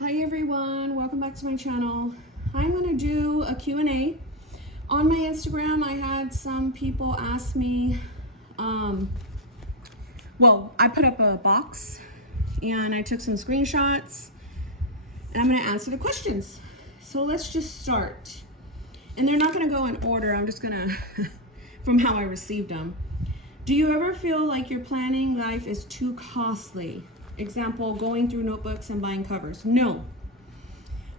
Hi everyone, welcome back to my channel. I'm going to do a Q&A. On my Instagram, I had some people ask me, I put up a box and I took some screenshots and I'm going to answer the questions. So let's just start. And they're not going to go in order, I'm just going to, from how I received them. Do you ever feel like your planning life is too costly? Example, going through notebooks and buying covers. No.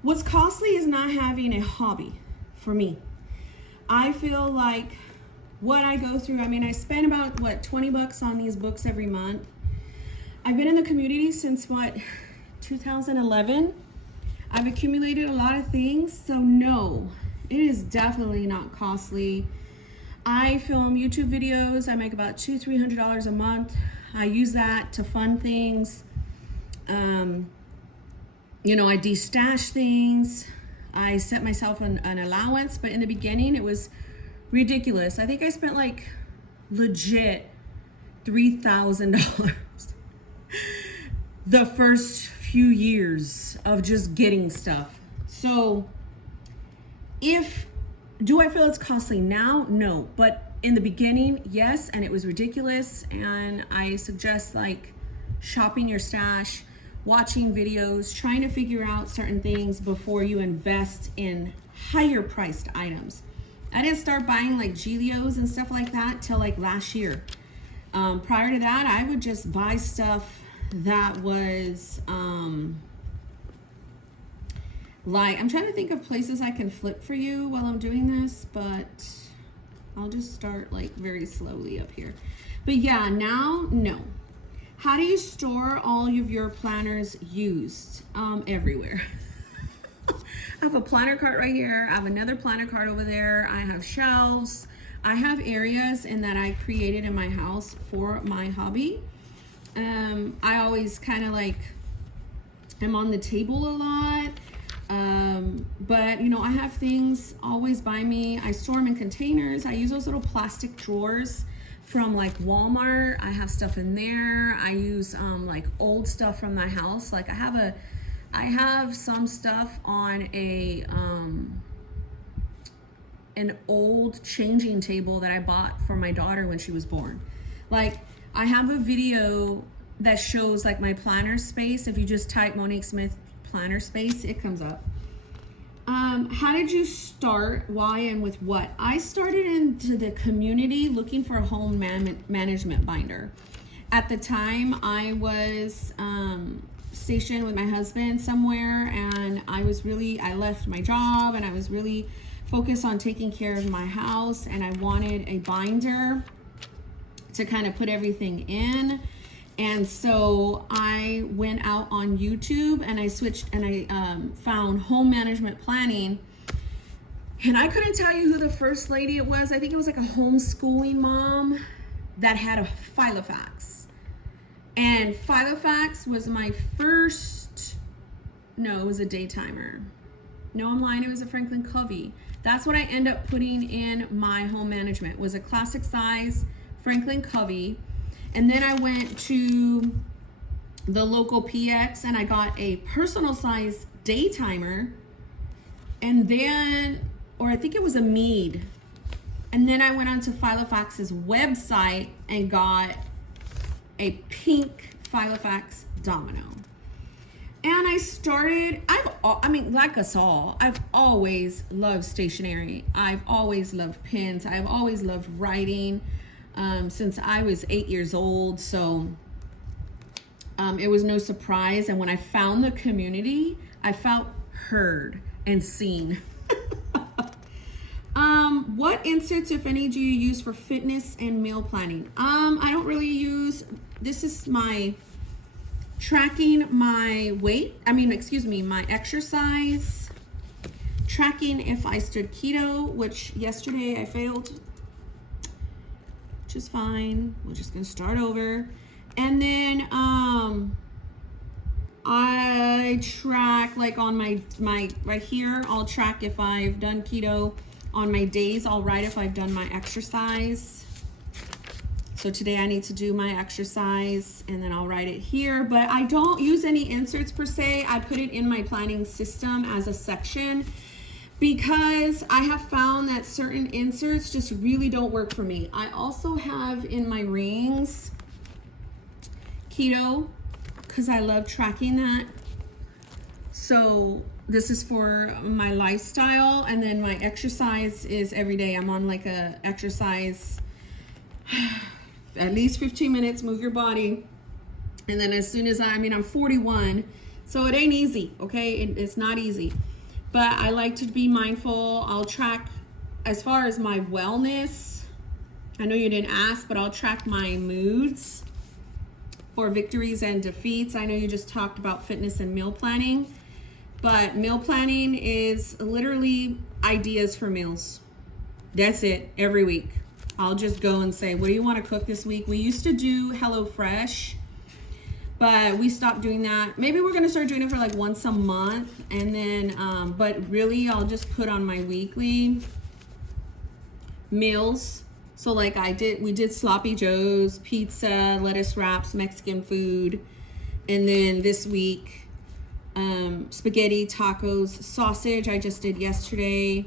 What's costly is not having a hobby for me. I feel like what I go through, I spend about, 20 bucks on these books every month. I've been in the community since 2011. I've accumulated a lot of things, so no, it is definitely not costly. I film YouTube videos. I make about $200-300 a month. I use that to fund things. I de-stash things. I set myself an allowance, but in the beginning it was ridiculous. I think I spent like legit $3,000 the first few years of just getting stuff. So do I feel it's costly now? No, but in the beginning, yes, and it was ridiculous. And I suggest like shopping your stash, watching videos, trying to figure out certain things before you invest in higher priced items. I didn't start buying like Giglios and stuff like that till like last year. Prior to that, I would just buy stuff that was I'm trying to think of places I can flip for you while I'm doing this, but I'll just start like very slowly up here. But yeah, now, no. How do you store all of your planners used? Everywhere. I have a planner cart right here. I have another planner cart over there. I have shelves. I have areas in that I created in my house for my hobby. I always kind of like am on the table a lot. But I have things always by me. I store them in containers. I use those little plastic drawers from like Walmart. I have stuff in there. I use like old stuff from my house. Like I have some stuff on an old changing table that I bought for my daughter when she was born. Like I have a video that shows like my planner space. If you just type Monique Smith planner space, it comes up. How did you start? Why and with what? I started into the community looking for a home management binder. At the time, I was stationed with my husband somewhere, and I left my job, and I was really focused on taking care of my house, and I wanted a binder to kind of put everything in. And so I went out on YouTube and I switched and I found home management planning. And I couldn't tell you who the first lady it was. I think it was like a homeschooling mom that had a Filofax. And Filofax was my first, no, it was a Daytimer. No, I'm lying, it was a Franklin Covey. That's what I end up putting in my home management, was a classic size Franklin Covey. And then I went to the local PX and I got a personal size Daytimer. And then, or I think it was a Mead. And then I went onto Filofax's website and got a pink Filofax domino. And I started, like us all, I've always loved stationery. I've always loved pens. I've always loved writing. Since I was 8 years old, so it was no surprise. And when I found the community, I felt heard and seen. What inserts, if any, do you use for fitness and meal planning? I don't really use, this is my tracking my weight, my exercise, tracking if I stood keto, which yesterday I failed, which is fine. We're just gonna start over. And then I track like on my right here, I'll track if I've done keto. On my days, I'll write if I've done my exercise. So today I need to do my exercise and then I'll write it here, but I don't use any inserts per se. I put it in my planning system as a section because I have found that certain inserts just really don't work for me. I also have in my rings keto because I love tracking that. So this is for my lifestyle, and then my exercise is every day. I'm on like a exercise at least 15 minutes, move your body. And then as soon as I'm 41, so it ain't easy, okay? It's not easy. But I like to be mindful. I'll track as far as my wellness. I know you didn't ask, but I'll track my moods for victories and defeats. I know you just talked about fitness and meal planning, but meal planning is literally ideas for meals. That's it, every week. I'll just go and say, what do you want to cook this week? We used to do HelloFresh, but we stopped doing that. Maybe we're going to start doing it for like once a month. And then, but really I'll just put on my weekly meals. So like we did sloppy joes, pizza, lettuce wraps, Mexican food. And then this week, spaghetti, tacos, sausage I just did yesterday.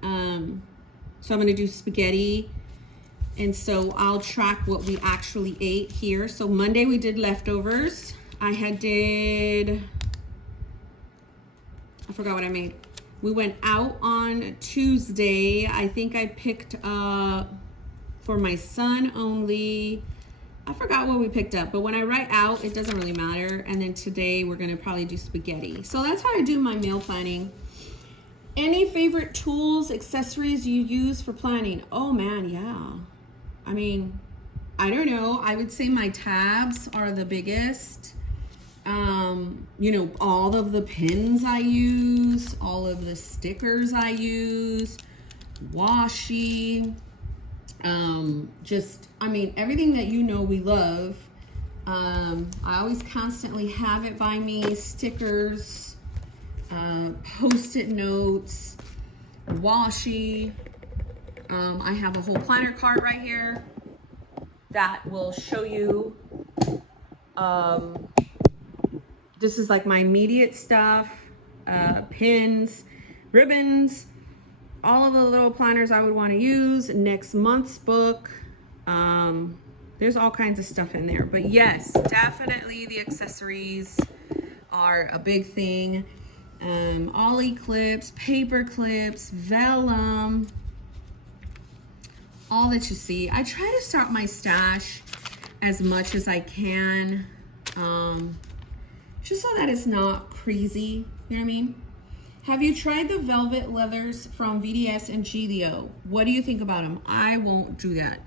So I'm going to do spaghetti. And so I'll track what we actually ate here. So Monday we did leftovers. I forgot what I made. We went out on Tuesday. I think I picked up for my son only. I forgot what we picked up, but when I write out, it doesn't really matter. And then today we're gonna probably do spaghetti. So that's how I do my meal planning. Any favorite tools, accessories you use for planning? Oh man, yeah. I don't know. I would say my tabs are the biggest. All of the pins I use, all of the stickers I use, washi, everything that we love. I always constantly have it by me, stickers, post-it notes, washi. I have a whole planner card right here that will show you, this is like my immediate stuff, pins, ribbons, all of the little planners I would want to use, next month's book. There's all kinds of stuff in there, but yes, definitely the accessories are a big thing. Ollie clips, paper clips, vellum, all that you see. I try to start my stash as much as I can, just so that it's not crazy, you know what I mean? Have you tried the velvet leathers from VDS and Gilio? What do you think about them? I won't do that.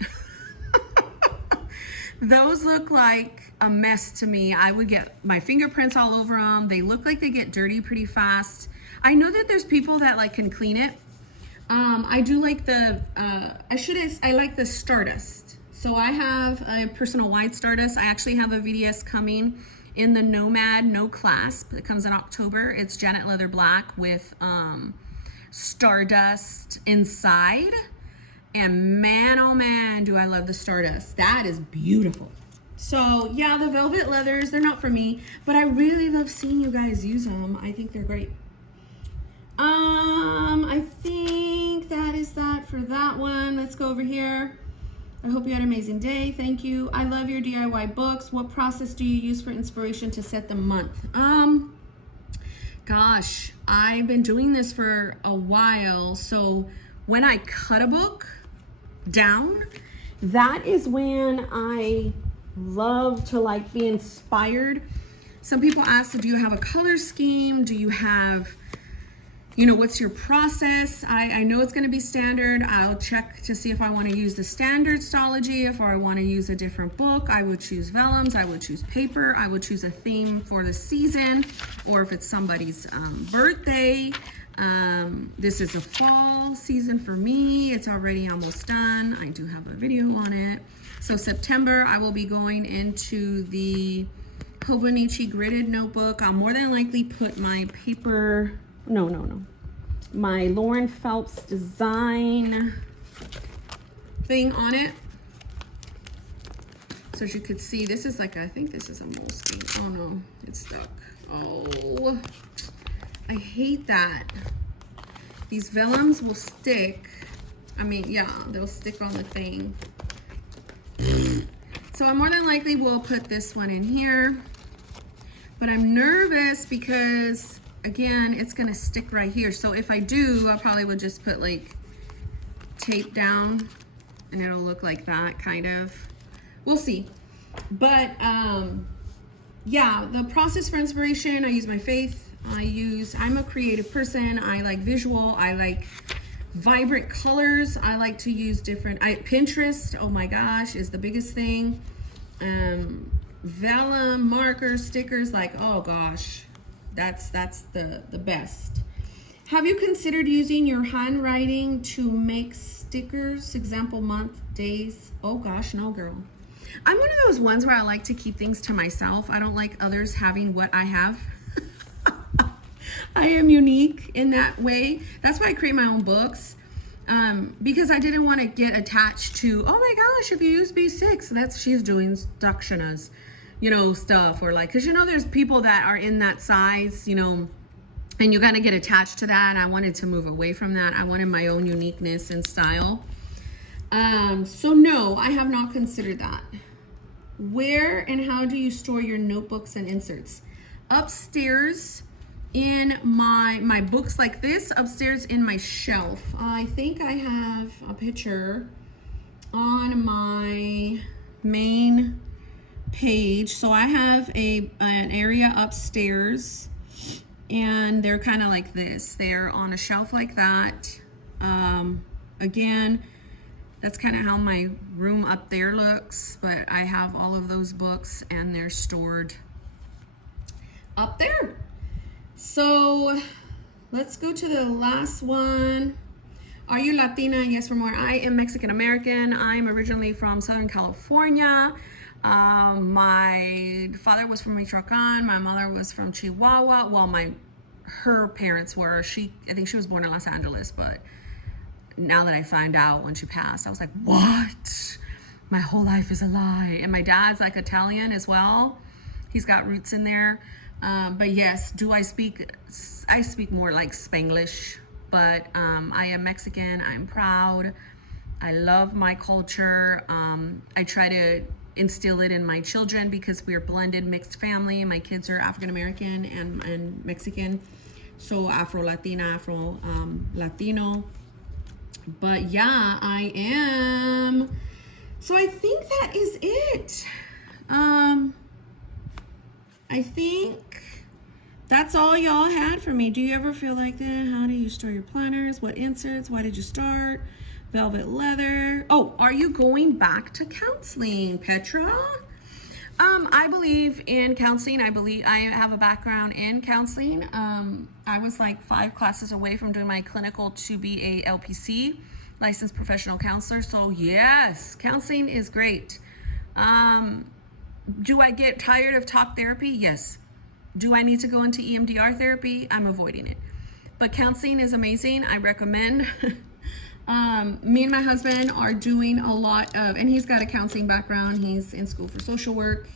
Those look like a mess to me. I would get my fingerprints all over them. They look like they get dirty pretty fast. I know that there's people that can clean it. I do like I like the Stardust. So I have a personal white Stardust. I actually have a VDS coming in the Nomad No Clasp. It comes in October. It's Janet Leather Black with Stardust inside. And man, oh man, do I love the Stardust. That is beautiful. So yeah, the velvet leathers, they're not for me, but I really love seeing you guys use them. I think they're great. I think that is that for that one. Let's go over here. I hope you had an amazing day. Thank you. I love your DIY books. What process do you use for inspiration to set the month? Gosh, I've been doing this for a while. So when I cut a book down, that is when I love to be inspired. Some people ask, do you have a color scheme? Do you have, what's your process? I know it's going to be standard. I'll check to see if I want to use the standard Stalogy. If I want to use a different book, I would choose vellums. I would choose paper. I would choose a theme for the season, or if it's somebody's birthday. This is a fall season for me. It's already almost done. I do have a video on it. So September, I will be going into the Hobonichi gridded notebook. I'll more than likely put my paper, my Lauren Phelps design thing on it. So as you could see, this is like, I think this is a moleskin. Oh no, it's stuck. Oh, I hate that. These vellums will stick. I mean, yeah, they'll stick on the thing. So I more than likely will put this one in here, but I'm nervous because again, it's gonna stick right here. So if I do, I probably would just put like tape down and it'll look like that kind of. We'll see. But yeah, the process for inspiration, I use my faith. I'm a creative person. I like visual. I like vibrant colors. I like to use different, Pinterest, oh my gosh, is the biggest thing. Vellum, markers, stickers, like, oh gosh, that's the best. Have you considered using your handwriting to make stickers? Example, month, days. Oh gosh, no girl. I'm one of those ones where I like to keep things to myself. I don't like others having what I have. I am unique in that way. That's why I create my own books. Because I didn't want to get attached to, oh my gosh, if you use B6, she's doing Dakshinas, you know, stuff. Or like, because you know, there's people that are in that size, you know, and you kind of get attached to that. I wanted to move away from that. I wanted my own uniqueness and style. So no, I have not considered that. Where and how do you store your notebooks and inserts? Upstairs in my books like this, upstairs in my shelf. I think I have a picture on my main page. So I have an area upstairs and they're kind of like this. They're on a shelf like that. Again, that's kind of how my room up there looks, but I have all of those books and they're stored up there. So let's go to the last one. Are you Latina? Yes, for more. I am Mexican American. I'm originally from Southern California. My father was from Michoacan. My mother was from Chihuahua. Well, her parents were. I think she was born in Los Angeles, but now that I find out when she passed, I was like, what? My whole life is a lie. And my dad's like Italian as well. He's got roots in there. But yes, I speak more like Spanglish, but I am Mexican. I'm proud. I love my culture. I try to instill it in my children because we're blended mixed family. My kids are African American and Mexican, so Afro-Latina, Afro-Latino. But yeah, I am. So I think that is it. I think that's all y'all had for me. Do you ever feel like that? How do you store your planners? What inserts? Why did you start? Velvet leather. Oh, are you going back to counseling, Petra? I believe in counseling. I have a background in counseling. I was like 5 classes away from doing my clinical to be a LPC, licensed professional counselor. So yes, counseling is great. Do I get tired of talk therapy? Yes. Do I need to go into EMDR therapy? I'm avoiding it. But counseling is amazing. I recommend. Me and my husband are doing a lot of, and he's got a counseling background. He's in school for social work.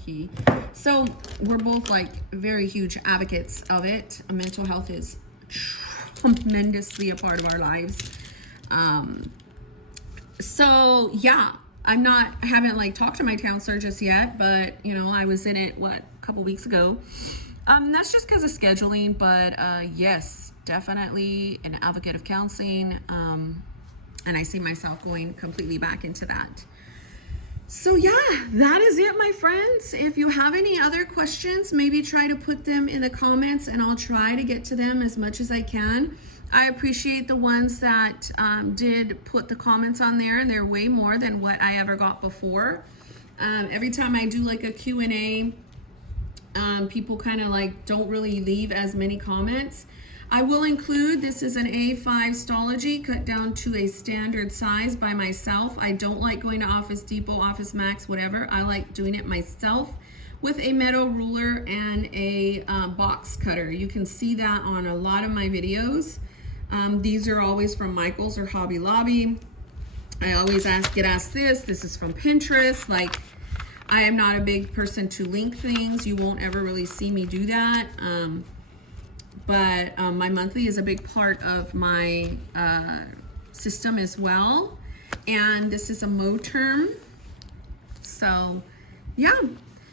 So we're both like very huge advocates of it. Mental health is tremendously a part of our lives. So yeah, I haven't like talked to my counselor just yet, but you know, I was in it, a couple weeks ago. That's just because of scheduling, but yes, definitely an advocate of counseling. And I see myself going completely back into that. So yeah, that is it, my friends. If you have any other questions, maybe try to put them in the comments and I'll try to get to them as much as I can. I appreciate the ones that did put the comments on there, and they're way more than what I ever got before. Every time I do like a Q&A, people kind of like don't really leave as many comments. I will include, this is an A5 Stalogy cut down to a standard size by myself. I don't like going to Office Depot, Office Max, whatever. I like doing it myself with a metal ruler and a box cutter. You can see that on a lot of my videos. These are always from Michaels or Hobby Lobby. I always get asked this. This is from Pinterest. Like, I am not a big person to link things. You won't ever really see me do that. But my monthly is a big part of my system as well. And this is a Mo term. So yeah,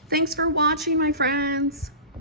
thanks for watching, my friends.